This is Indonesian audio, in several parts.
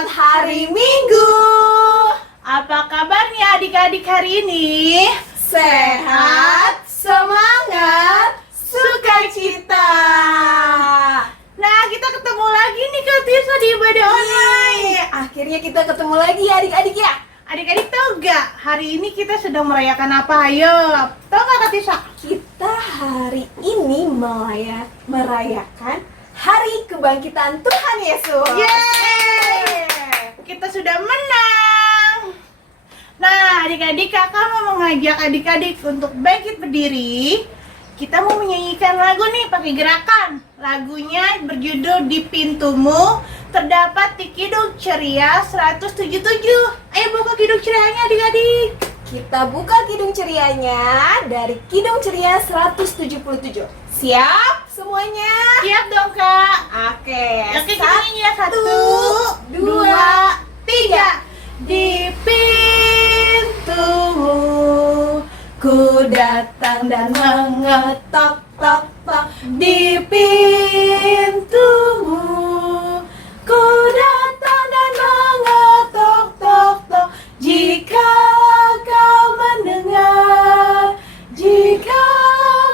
Selamat hari Minggu. Apa kabarnya adik-adik hari ini? Sehat, semangat, sukacita. Nah, kita ketemu lagi nih Kak Tisa di ibadah online. Akhirnya kita ketemu lagi ya adik-adik ya. Adik-adik tahu gak hari ini kita sedang merayakan apa? Ayo, tahu gak Kak Tisa? Kita hari ini merayakan Hari Kebangkitan Tuhan Yesus. Yeay! Kita sudah menang. Nah, adik-adik, kakak mau mengajak adik-adik untuk bangkit berdiri. Kita mau menyanyikan lagu nih pakai gerakan. Lagunya berjudul Di Pintumu, terdapat di Kidung Ceria 177. Ayo buka Kidung Cerianya adik-adik. Kita buka Kidung Cerianya dari Kidung Ceria 177. Siap semuanya? Siap dong kak. Oke, Oke, kita nyanyi ya. 1, 2, 3. Di pintumu ku datang dan mengetok tok tok. Di pintumu ku datang dan mengetok tok tok. Jika kau mendengar, jika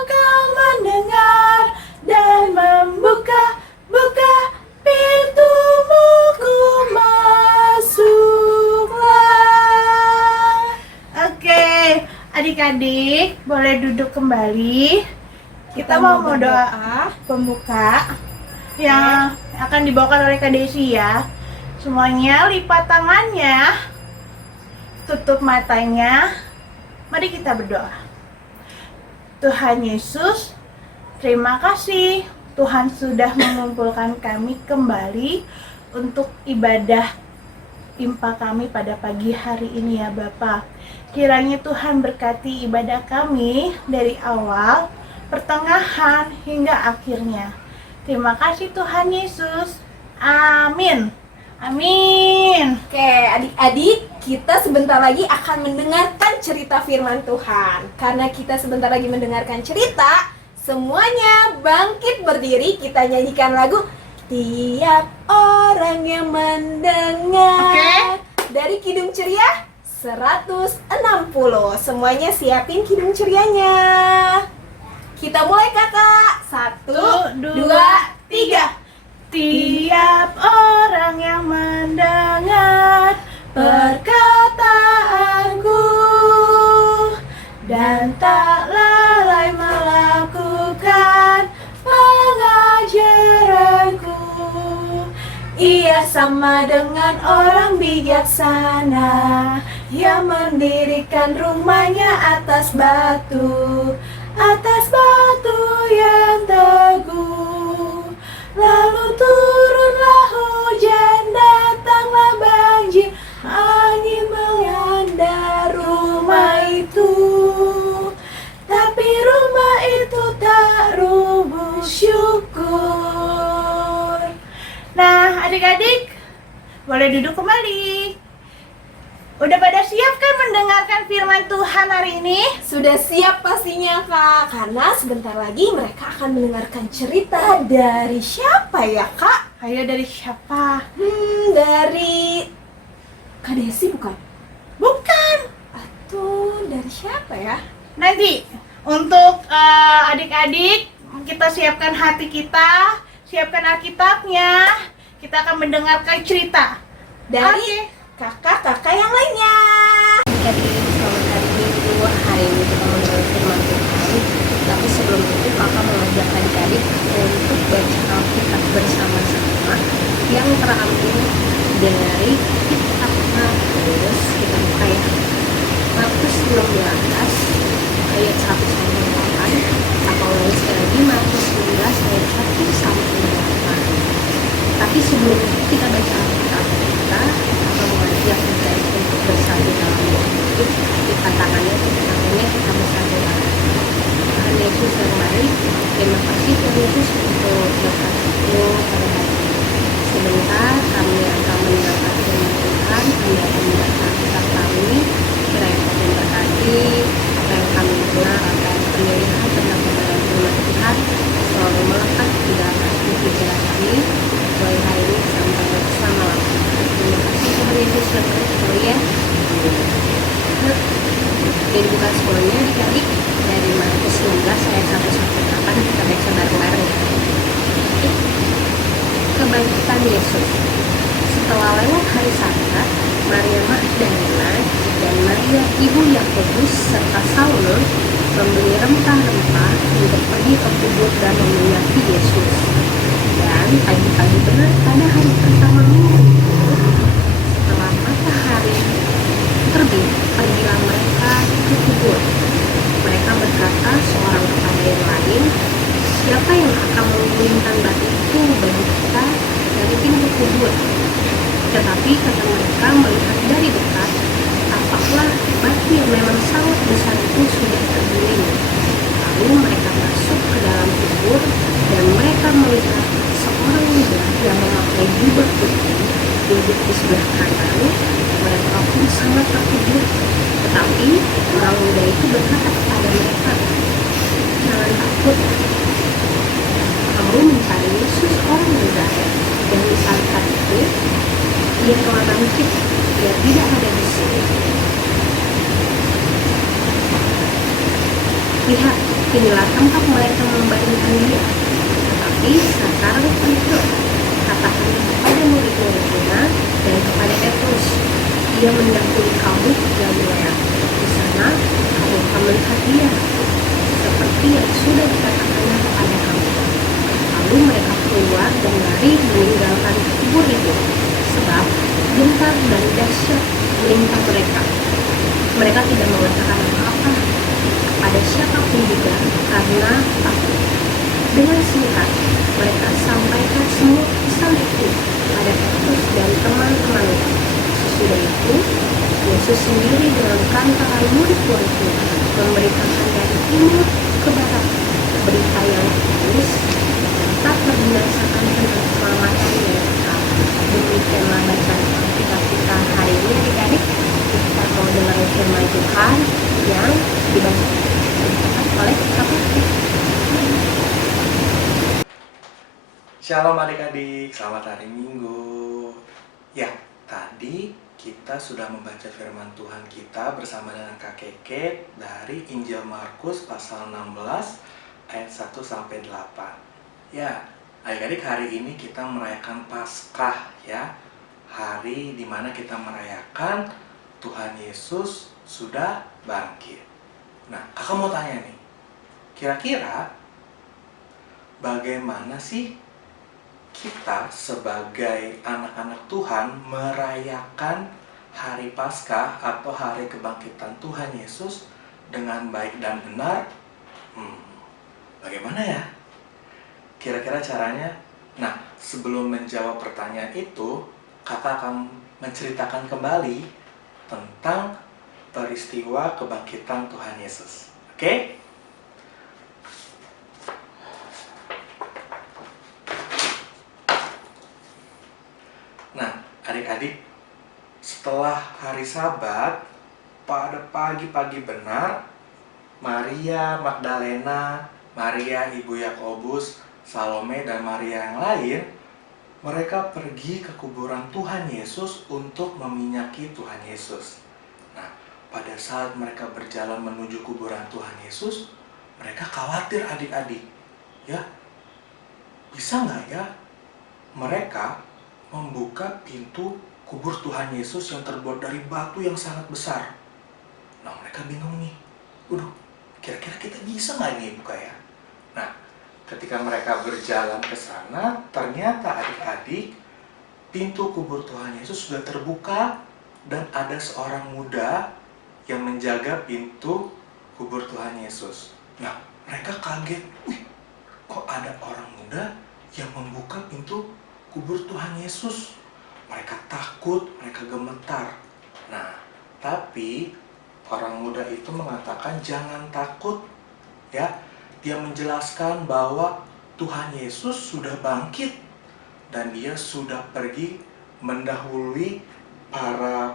kau mendengar dan membuka pintumu, ku masuklah. Oke, adik-adik boleh duduk kembali. Kita mau doa pembuka yang akan dibawakan oleh Kak Desi ya. Semuanya lipat tangannya, tutup matanya. Mari kita berdoa. Tuhan Yesus, terima kasih Tuhan sudah mengumpulkan kami kembali untuk ibadah impa kami pada pagi hari ini ya Bapak. Kiranya Tuhan berkati ibadah kami dari awal, pertengahan hingga akhirnya. Terima kasih Tuhan Yesus. Amin. Amin. Oke, adik-adik, kita sebentar lagi akan mendengarkan cerita firman Tuhan. Karena kita sebentar lagi mendengarkan cerita, semuanya bangkit berdiri, kita nyanyikan lagu Tiap Orang Yang Mendengar. Oke. Dari Kidung Ceria 160. Semuanya siapin Kidung Cerianya. Kita mulai kakak. 1, 2, 3. Tiap orang yang mendengar perkataanku dan tak lalai melakukan pengajaranku, ia sama dengan orang bijaksana yang mendirikan rumahnya atas batu yang teguh. Lalu turunlah hujan, datanglah banjir, angin melanda rumah itu. Tapi rumah itu tak rubuh, syukur. Nah, adik-adik, boleh duduk kembali. Udah pada siap kan mendengarkan firman Tuhan hari ini? Sudah siap pastinya kak, karena sebentar lagi mereka akan mendengarkan cerita dari siapa ya kak? Ayo, dari siapa? Dari Kak Desi bukan? Bukan. Atau dari siapa ya? Nanti untuk adik-adik kita siapkan hati kita, siapkan Alkitabnya. Kita akan mendengarkan cerita Dari kakak-kakak yang lainnya. Adik-adik, selamat hari Minggu. Hari ini kita mendengar firman Tuhan. Tapi sebelum itu kakak mengajak adik-adik untuk baca Alkitab bersama-sama yang terambil dari kitab Markus. Kita buka ya. Markus 19 ayat 1 sampai 8. Atau ulangi sekali lagi, Markus 19 ayat 1 sampai 8. Tapi sebelum itu kita baca Alkitab kita mengajak kita untuk bersatu dalam doa. Lipat tangannya, kita bersatu dalam Tuhan Yesus yang baik. Terima kasih Tuhan Yesus untuk berkatmu pada hari ini. Sebentar kami akan mendengarkan firman Tuhan. Kami akan mendengarkan kitab kami. Kiranya kami berkati apa yang kami dengar, apa yang kami lihat tentang kebenaran firman Tuhan selalu melekat di dalam hati pikiran kami mulai hari ini sampai selama-lamanya. Terima Yesus. Setelah lewat hari Sabat, Maria Magdalena dan Maria ibu Yakobus serta Salome membeli rempah-rempah untuk pergi ke kubur dan meminyaki Yesus. Dan pagi-pagi benar pada hari pertama minggu itu, setelah matahari terbit, pergilah mereka ke kubur. Mereka berkata seorang kepada yang lain, "Siapa yang akan menggulingkan batu itu bagi kita dari pintu kubur?" Tetapi kata mereka melihat dari dekat, tampaklah batu yang memang sangat besar itu sudah terguling. Lalu mereka masuk ke dalam kubur dan mereka melihat seorang muda yang memakai jubah putih duduk di sebelah kanan. Mereka pun sangat terkejut. Tetapi orang muda itu berkata kepada mereka, "Jangan takut. Kamu mencari Yesus orang Nazaret yang disalibkan itu. Dia telah bangkit. Dia tidak ada di sini. Lihat, inilah tempat mereka membaringkan dia." Tetapi sekarang itu katakan kepada murid-muridnya dan kepada Petrus, "Ia mendahului kamu ke Galilea. Di sana kamu akan melihat dia, seperti yang sudah dikatakannya kepada kamu." Lalu mereka keluar dan lari meninggalkan kubur itu, sebab gentar dan dahsyat menimpa mereka. Mereka tidak mengatakan apa-apa kepada siapapun juga karena takut. Dengan singkat, mereka sampaikan semua pesan itu pada Petrus dan teman-temannya. Sesudah itu, Yesus sendiri dengan kantaran murid-muridnya memberitakan dari timur ke barat berita yang tulus dan tak membinasakan tentang keselamatan yang kekal. Demikianlah bacaan Alkitab kita hari ini, adik-adik. Kita mau dengar firman Tuhan yang dibacakan oleh Kakak. Shalom adik-adik, selamat hari Minggu. Ya, tadi kita sudah membaca firman Tuhan kita bersama dengan Kak Keke dari Injil Markus pasal 16 ayat 1 sampai 8. Ya, adik-adik, hari ini kita merayakan Paskah ya. Hari dimana kita merayakan Tuhan Yesus sudah bangkit. Nah, kakak mau tanya nih, kira-kira bagaimana sih kita sebagai anak-anak Tuhan merayakan hari Paskah atau hari kebangkitan Tuhan Yesus dengan baik dan benar? Bagaimana ya? Kira-kira caranya? Nah, sebelum menjawab pertanyaan itu, kakak akan menceritakan kembali tentang peristiwa kebangkitan Tuhan Yesus. Oke? Nah, adik-adik, setelah hari Sabat, pada pagi-pagi benar, Maria Magdalena, Maria ibu Yakobus, Salome, dan Maria yang lain, mereka pergi ke kuburan Tuhan Yesus untuk meminyaki Tuhan Yesus. Nah, pada saat mereka berjalan menuju kuburan Tuhan Yesus, mereka khawatir adik-adik. Ya, bisa nggak ya mereka membuka pintu kubur Tuhan Yesus yang terbuat dari batu yang sangat besar? Nah, mereka bingung nih. Kira-kira kita bisa nggak nih buka ya? Nah, ketika mereka berjalan ke sana, ternyata adik-adik, pintu kubur Tuhan Yesus sudah terbuka dan ada seorang muda yang menjaga pintu kubur Tuhan Yesus. Nah, mereka kaget. Kok ada orang muda yang membuka pintu kubur Tuhan Yesus? Mereka takut, mereka gemetar. Nah, tapi orang muda itu mengatakan jangan takut ya. Dia menjelaskan bahwa Tuhan Yesus sudah bangkit dan dia sudah pergi mendahului para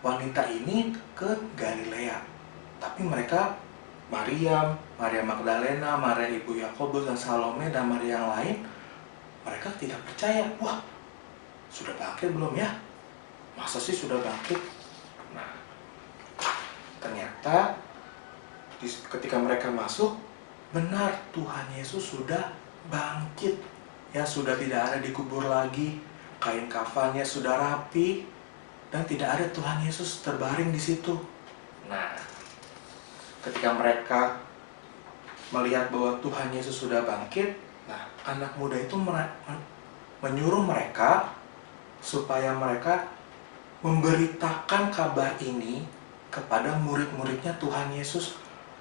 wanita ini ke Galilea. Tapi mereka, Maria Magdalena, Maria ibu Yakobus dan Salome dan Maria yang lain, mereka tidak percaya. Wah, sudah bangkit belum ya? Masa sih sudah bangkit? Nah, ternyata ketika mereka masuk, benar Tuhan Yesus sudah bangkit. ya sudah tidak ada dikubur lagi, kain kafannya sudah rapi, dan tidak ada Tuhan Yesus terbaring di situ. Nah, ketika mereka melihat bahwa Tuhan Yesus sudah bangkit, nah anak muda itu menyuruh mereka supaya mereka memberitakan kabar ini kepada murid-muridnya Tuhan Yesus.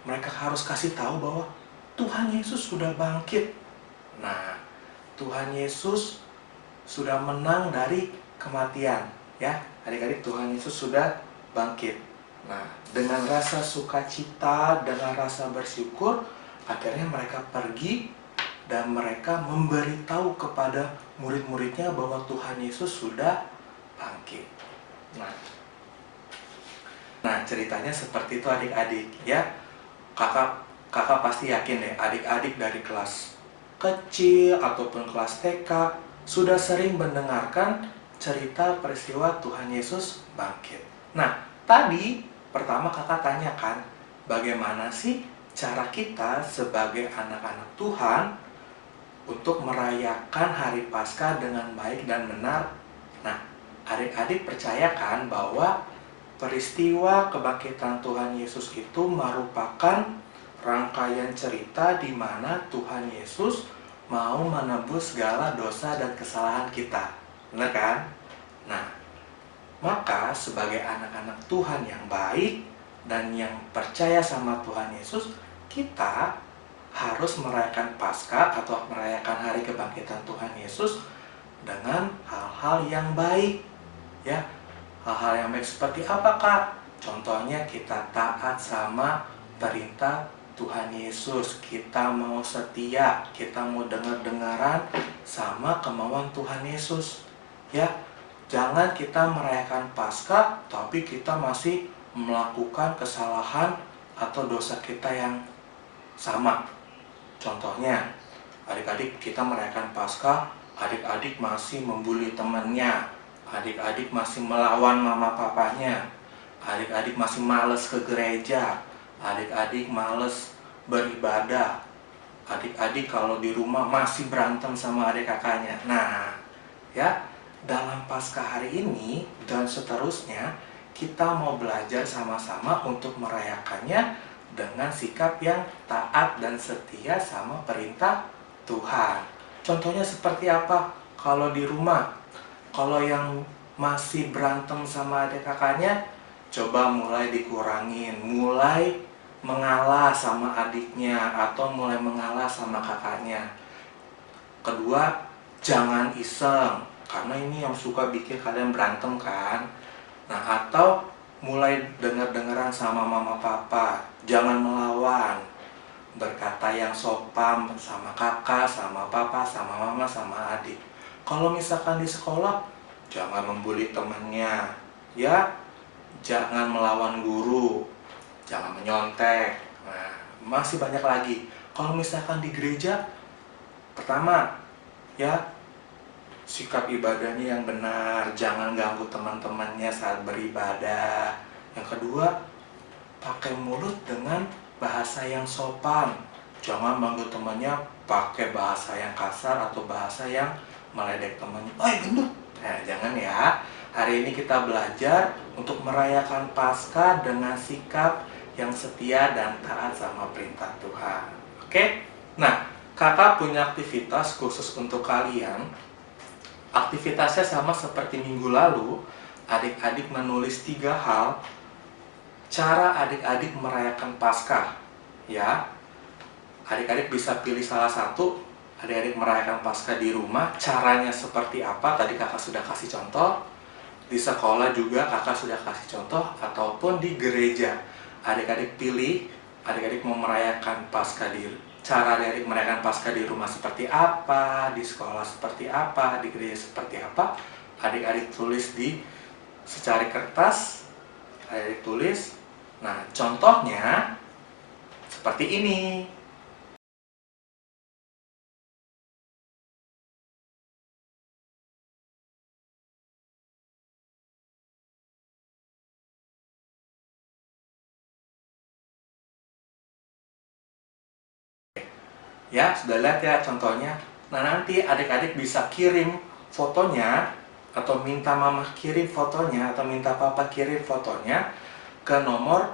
Mereka harus kasih tahu bahwa Tuhan Yesus sudah bangkit. Nah, Tuhan Yesus sudah menang dari kematian, ya adik-adik. Tuhan Yesus sudah bangkit. Nah, dengan rasa sukacita, dengan rasa bersyukur, akhirnya mereka pergi dan mereka memberitahu kepada murid-muridnya bahwa Tuhan Yesus sudah bangkit. Nah, ceritanya seperti itu adik-adik, ya. Kakak pasti yakin deh, adik-adik dari kelas kecil ataupun kelas TK sudah sering mendengarkan cerita peristiwa Tuhan Yesus bangkit. Nah, tadi pertama kakak tanyakan, bagaimana sih cara kita sebagai anak-anak Tuhan untuk merayakan hari Paskah dengan baik dan benar? Nah, adik-adik percayakan bahwa peristiwa kebangkitan Tuhan Yesus itu merupakan rangkaian cerita di mana Tuhan Yesus mau menebus segala dosa dan kesalahan kita. Benar kan? Nah, maka sebagai anak-anak Tuhan yang baik dan yang percaya sama Tuhan Yesus, kita harus merayakan Paskah atau merayakan hari kebangkitan Tuhan Yesus dengan hal-hal yang baik, ya. Hal-hal yang baik seperti apa, Kak? Contohnya kita taat sama perintah Tuhan Yesus, kita mau setia, kita mau dengar-dengaran sama kemauan Tuhan Yesus, ya. Jangan kita merayakan Paskah tapi kita masih melakukan kesalahan atau dosa kita yang sama. Contohnya, adik-adik kita merayakan Paskah, adik-adik masih membuli temannya, adik-adik masih melawan mama papanya, adik-adik masih males ke gereja, adik-adik males beribadah, adik-adik kalau di rumah masih berantem sama adik kakaknya. Nah, ya, dalam Paskah hari ini dan seterusnya kita mau belajar sama-sama untuk merayakannya dengan sikap yang taat dan setia sama perintah Tuhan. Contohnya seperti apa? Kalau di rumah, kalau yang masih berantem sama adik kakaknya, coba mulai dikurangin, mulai mengalah sama adiknya atau mulai mengalah sama kakaknya. Kedua, jangan iseng, karena ini yang suka bikin kalian berantem kan. Nah, atau mulai dengar-dengaran sama mama papa, jangan melawan, berkata yang sopan sama kakak, sama papa, sama mama, sama adik. Kalau misalkan di sekolah, jangan membuli temannya, ya. Jangan melawan guru, jangan menyontek. Nah, masih banyak lagi. Kalau misalkan di gereja, pertama, ya, sikap ibadahnya yang benar, jangan ganggu teman-temannya saat beribadah. Yang kedua, pakai mulut dengan bahasa yang sopan, jangan manggil temannya pakai bahasa yang kasar atau bahasa yang meledek temannya. Oh gendut, nah jangan ya. Hari ini kita belajar untuk merayakan Paskah dengan sikap yang setia dan taat sama perintah Tuhan. Oke? Nah, kakak punya aktivitas khusus untuk kalian. Aktivitasnya sama seperti minggu lalu. Adik-adik menulis 3 hal cara adik-adik merayakan Paskah, ya. Adik-adik bisa pilih salah satu. Adik-adik merayakan Paskah di rumah, caranya seperti apa? Tadi kakak sudah kasih contoh. Di sekolah juga kakak sudah kasih contoh, ataupun di gereja. Adik-adik pilih, adik-adik mau merayakan Paskah cara adik-adik merayakan Paskah di rumah seperti apa, di sekolah seperti apa, di gereja seperti apa. Adik-adik tulis di secari kertas, adik-adik tulis. Nah, contohnya seperti ini. Ya, sudah lihat ya contohnya. Nah, nanti adik-adik bisa kirim fotonya, atau minta mama kirim fotonya, atau minta papa kirim fotonya ke nomor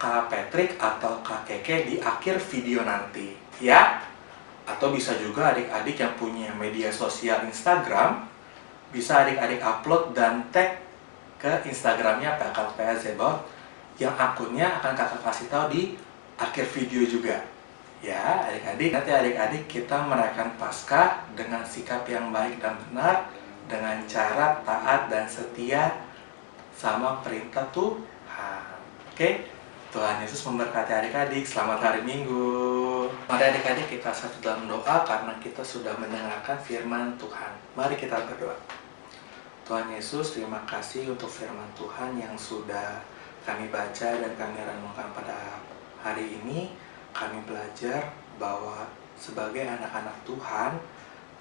Kak Patrick atau Kak Keke di akhir video nanti, ya. Atau bisa juga adik-adik yang punya media sosial Instagram, bisa adik-adik upload dan tag ke Instagramnya PKPA Zebot, yang akunnya akan kakak kasih tahu di akhir video juga. Ya, adik-adik, nanti adik-adik kita merayakan Paskah dengan sikap yang baik dan benar, dengan cara taat dan setia sama perintah Tuhan. Oke? Tuhan Yesus memberkati adik-adik. Selamat hari Minggu. Mari adik-adik kita satu dalam doa karena kita sudah mendengarkan firman Tuhan. Mari kita berdoa. Tuhan Yesus, terima kasih untuk firman Tuhan yang sudah kami baca dan kami renungkan pada hari ini. Kami belajar bahwa sebagai anak-anak Tuhan,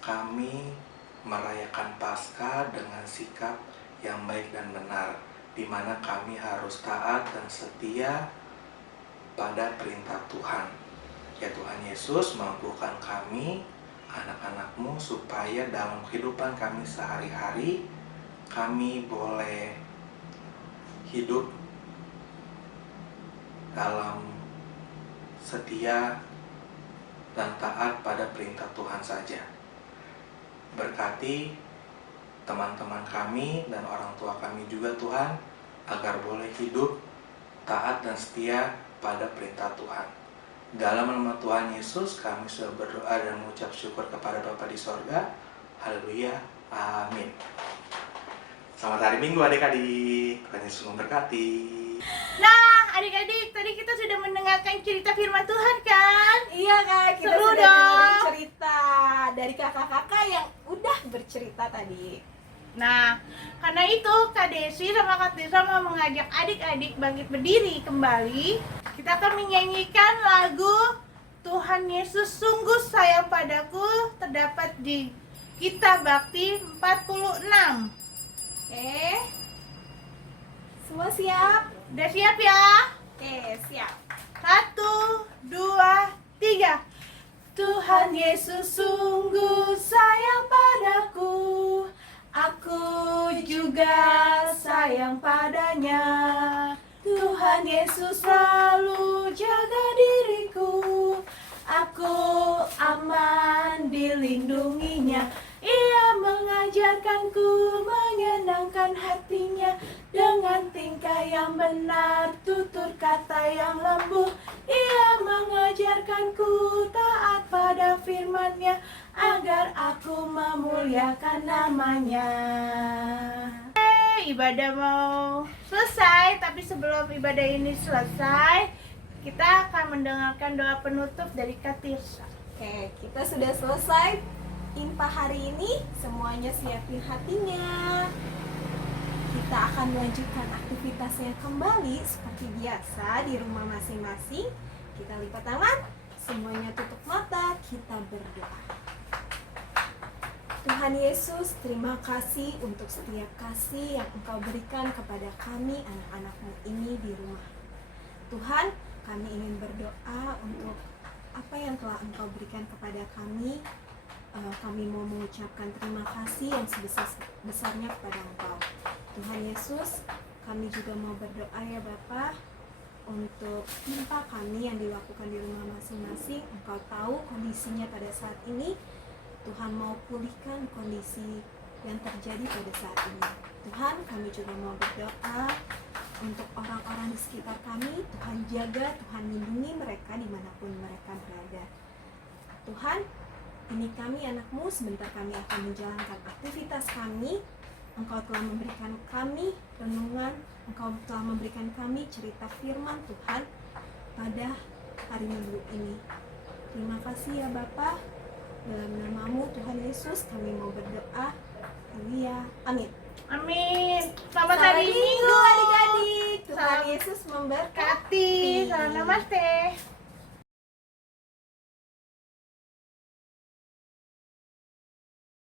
kami merayakan Paskah dengan sikap yang baik dan benar, di mana kami harus taat dan setia pada perintah Tuhan. Ya Tuhan Yesus, mampukan kami, anak-anak-Mu, supaya dalam kehidupan kami sehari-hari, kami boleh hidup dalam setia dan taat pada perintah Tuhan saja. Berkati teman-teman kami dan orang tua kami juga Tuhan, agar boleh hidup taat dan setia pada perintah Tuhan. Dalam nama Tuhan Yesus kami sudah berdoa dan mengucap syukur kepada Bapa di sorga. Haleluya, amin. Selamat hari Minggu adik-adik, Tuhan Yesus memberkati. Nah, adik-adik, tadi kita sudah mendengarkan cerita firman Tuhan kan? Iya Kak, kita Seru sudah dong. dengerin cerita dari kakak-kakak yang udah bercerita tadi. Nah, karena itu Kak Desi sama Kak Tisa mau mengajak adik-adik bangkit berdiri kembali. Kita akan menyanyikan lagu Tuhan Yesus Sungguh Sayang Padaku, terdapat di Kitab Bakti 46. Oke, semua siap? Udah siap ya? Oke, siap. 1, 2, 3. Tuhan Yesus sungguh sayang padaku, aku juga sayang padanya. Tuhan Yesus selalu jaga diriku, aku aman dilindunginya. Ia mengajarkanku menyenangkan hatinya, dengan tingkah yang benar, tutur kata yang lembut. Ia mengajarkanku taat pada firman-Nya, agar aku memuliakan namanya. Ibadah mau selesai, tapi sebelum ibadah ini selesai, kita akan mendengarkan doa penutup dari Kak Tirsa. Oke, kita sudah selesai info hari ini. Semuanya siapin hatinya. Kita akan melanjutkan aktivitasnya kembali seperti biasa di rumah masing-masing. Kita lipat tangan, semuanya tutup mata, kita berdoa. Tuhan Yesus, terima kasih untuk setiap kasih yang Engkau berikan kepada kami anak-anak-Mu ini di rumah. Tuhan, kami ingin berdoa untuk apa yang telah Engkau berikan kepada kami. Kami mau mengucapkan terima kasih yang sebesar-besarnya kepada Engkau. Tuhan Yesus, kami juga mau berdoa ya Bapa, untuk gempa kami yang dilakukan di rumah masing-masing. Engkau tahu kondisinya pada saat ini. Tuhan mau pulihkan kondisi yang terjadi pada saat ini. Tuhan, kami juga mau berdoa untuk orang-orang di sekitar kami. Tuhan jaga, Tuhan lindungi mereka dimanapun mereka berada. Tuhan, ini kami anak-Mu, sebentar kami akan menjalankan aktivitas kami. Engkau telah memberikan kami renungan, Engkau telah memberikan kami cerita firman Tuhan pada hari Minggu ini. Terima kasih ya Bapa. Dalam nama-Mu Tuhan Yesus kami mau berdoa. Haleluya. Amin. Amin. Selamat hari Minggu adik-adik. Tuhan Salam. Yesus memberkati. Kati, salam namaste.